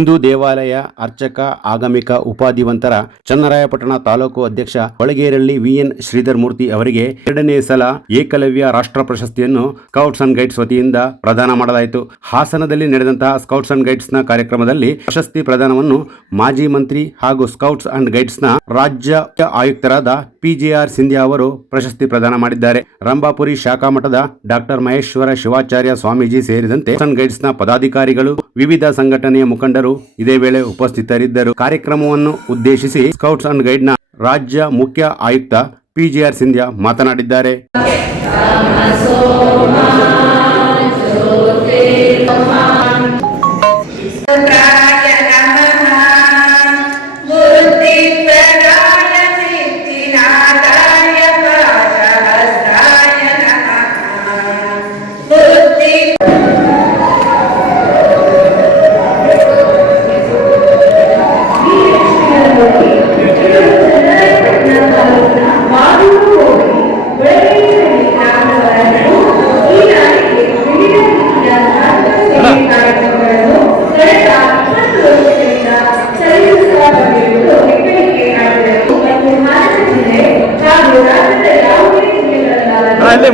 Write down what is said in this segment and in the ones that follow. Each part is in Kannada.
ಹಿಂದೂ ದೇವಾಲಯ ಅರ್ಚಕ ಆಗಮಿಕ ಉಪಾಧಿವಂತರ ಚನ್ನರಾಯಪಟ್ಟಣ ತಾಲೂಕು ಅಧ್ಯಕ್ಷ ಒಳಗೇರಳ್ಳಿ ವಿಎನ್ ಶ್ರೀಧರ್ ಮೂರ್ತಿ ಅವರಿಗೆ 2ನೇ ಸಲ ಏಕಲವ್ಯ ರಾಷ್ಟ್ರ ಪ್ರಶಸ್ತಿಯನ್ನು ಸ್ಕೌಟ್ಸ್ ಅಂಡ್ ಗೈಡ್ಸ್ ವತಿಯಿಂದ ಪ್ರದಾನ ಮಾಡಲಾಯಿತು. ಹಾಸನದಲ್ಲಿ ನಡೆದಂತಹ ಸ್ಕೌಟ್ಸ್ ಅಂಡ್ ಗೈಡ್ಸ್ ನ ಕಾರ್ಯಕ್ರಮದಲ್ಲಿ ಪ್ರಶಸ್ತಿ ಪ್ರದಾನವನ್ನು ಮಾಜಿ ಮಂತ್ರಿ ಹಾಗೂ ಸ್ಕೌಟ್ಸ್ ಅಂಡ್ ಗೈಡ್ಸ್ ನ ರಾಜ್ಯ ಆಯುಕ್ತರಾದ ಪಿಜೆಆರ್ ಸಿಂಧ್ಯಾ ಅವರು ಪ್ರಶಸ್ತಿ ಪ್ರದಾನ ಮಾಡಿದ್ದಾರೆ. ರಂಭಾಪುರಿ ಶಾಖಾ ಮಠದ ಡಾಕ್ಟರ್ ಮಹೇಶ್ವರ ಶಿವಾಚಾರ್ಯ ಸ್ವಾಮೀಜಿ ಸೇರಿದಂತೆ ಸ್ಕೌಟ್ಸ್ ಅಂಡ್ ಗೈಡ್ಸ್ ನ ಪದಾಧಿಕಾರಿಗಳು, ವಿವಿಧ ಸಂಘಟನೆಯ ಮುಖಂಡರು ಇದೇ ವೇಳೆ ಉಪಸ್ಥಿತರಿದ್ದರು. ಕಾರ್ಯಕ್ರಮವನ್ನು ಉದ್ದೇಶಿಸಿ ಸ್ಕೌಟ್ಸ್ ಅಂಡ್ ಗೈಡ್ ನ ರಾಜ್ಯ ಮುಖ್ಯ ಆಯುಕ್ತ ಪಿಜೆಆರ್ ಸಿಂಧ್ಯಾ ಮಾತನಾಡಿದ್ದಾರೆ.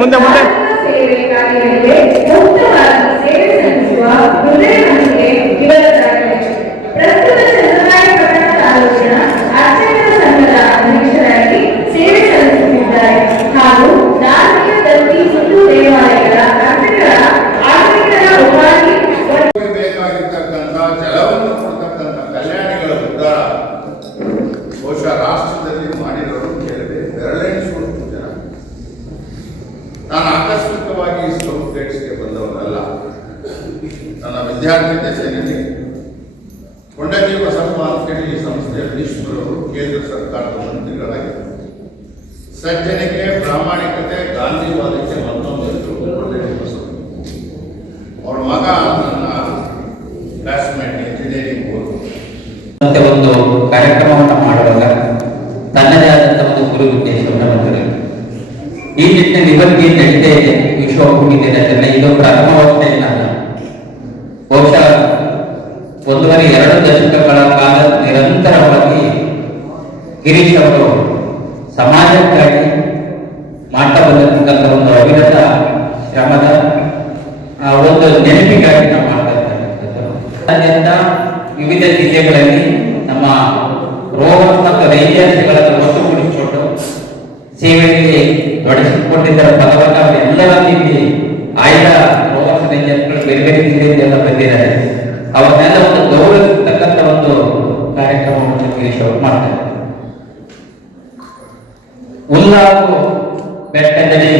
ಮುಂದೆ ಜಲವನ್ನು ಕೊಡ್ತಕ್ಕಂಥ ಕಲ್ಯಾಣಿಗಳ ಉದ್ಧಾರ ಬಹುಶಃ ರಾಷ್ಟ್ರದಲ್ಲಿ ಮಾಡಿರೋರು ಕೇಳಿದೆ, ಬೆರಳೆಣಿಸುವಷ್ಟು ಜನ. ನಾನು ಆಕಸ್ಮಿಕವಾಗಿ ಸ್ಕೌಟ್ ಗೈಡ್ಸ್ಗೆ ಬಂದವರಲ್ಲ. ನನ್ನ ವಿದ್ಯಾರ್ಥಿ ದಶೆಯಲ್ಲಿ ಕೊಂಡಜಿ ಬಸಪ್ಪ ಅಂತೇಳಿ ಈ ಸಂಸ್ಥೆಯ ಭೀಷ್ಮರವರು ಕೇಂದ್ರ ಸರ್ಕಾರದ ಮಂತ್ರಿಗಳಾಗಿದ್ದರು. ಸಜ್ಜನಿಕೆ, ಪ್ರಾಮಾಣಿಕತೆ, ಗಾಂಧಿವಾದಕ್ಕೆ ಮತ್ತೊಂದು ಕೊಂಡಜಿ ಬಸಪ್ಪ. ಅವ್ರ ಮಗ ನನ್ನ ಕ್ಲಾಸ್ಮೇಟ್, ಇಂಜಿನಿಯರಿಂಗ್ ಓದು. ಒಂದು ಕಾರ್ಯಕ್ರಮವನ್ನು ಮಾಡುವಾಗ ತನ್ನದೇ ಆದಂತಹ ಒಂದು ಗುರು ಉದ್ದೇಶವನ್ನು ಹೊಂದಿದೆ. ಈ ನಿಟ್ಟಿನಲ್ಲಿ ಇವತ್ತಿಗೆ ನಡೀತಾ ಇದೆ ವಿಶ್ವ ಭೂಮಿ ದಿನಾಚರಣೆ. ಇದು ಪ್ರಥಮವಷ್ಟೇನಲ್ಲ, ಬಹುಶಃ 1.5-2 ದಶಕಗಳ ಕಾಲ ನಿರಂತರವಾಗಿ ಗಿರೀಶ್ ಅವರು ಸಮಾಜಕ್ಕಾಗಿ ಮಾಡ್ತಾ ಬಂದಿರತಕ್ಕಂಥ ಒಂದು ಅವಿರತ ಶ್ರಮದ ಒಂದು ನೆನಪಿಗಾಗಿ ನಾವು ಮಾಡ್ತಾ ಇರ್ತಕ್ಕಂಥದ್ದು. ವಿವಿಧ ಜಿಲ್ಲೆಗಳಲ್ಲಿ ನಮ್ಮ ರೋವರ್ಸ್ ಮತ್ತು ರೇಂಜರ್ಸ್ಗಳನ್ನು ಒಟ್ಟುಗೂಡಿಸಿಕೊಂಡು ಸೇವೆಯಲ್ಲಿ ತೊಡಗಿಸಿಕೊಂಡಿದ್ದರ ಫಲವನ್ನು ಅವರೆಲ್ಲರಲ್ಲಿ ಇಲ್ಲಿ ಆಯ್ದ ರೋವರ್ಸ್ ರೇಂಜರ್ಸ್ಗಳು ಬೇರೆ ಬೇರೆ ಜಿಲ್ಲೆಯಿಂದೆಲ್ಲ ಬಂದಿದ್ದಾರೆ. ಅವನ್ನೆಲ್ಲ ಒಂದು ಗೌರವಿಸತಕ್ಕಂಥ ಒಂದು ಕಾರ್ಯಕ್ರಮವನ್ನು ಗಿರೀಶ್ ಅವರು ಮಾಡ್ತಾರೆ. ಹುಲ್ಲಾಗು ಬೆಟ್ಟದಲ್ಲಿ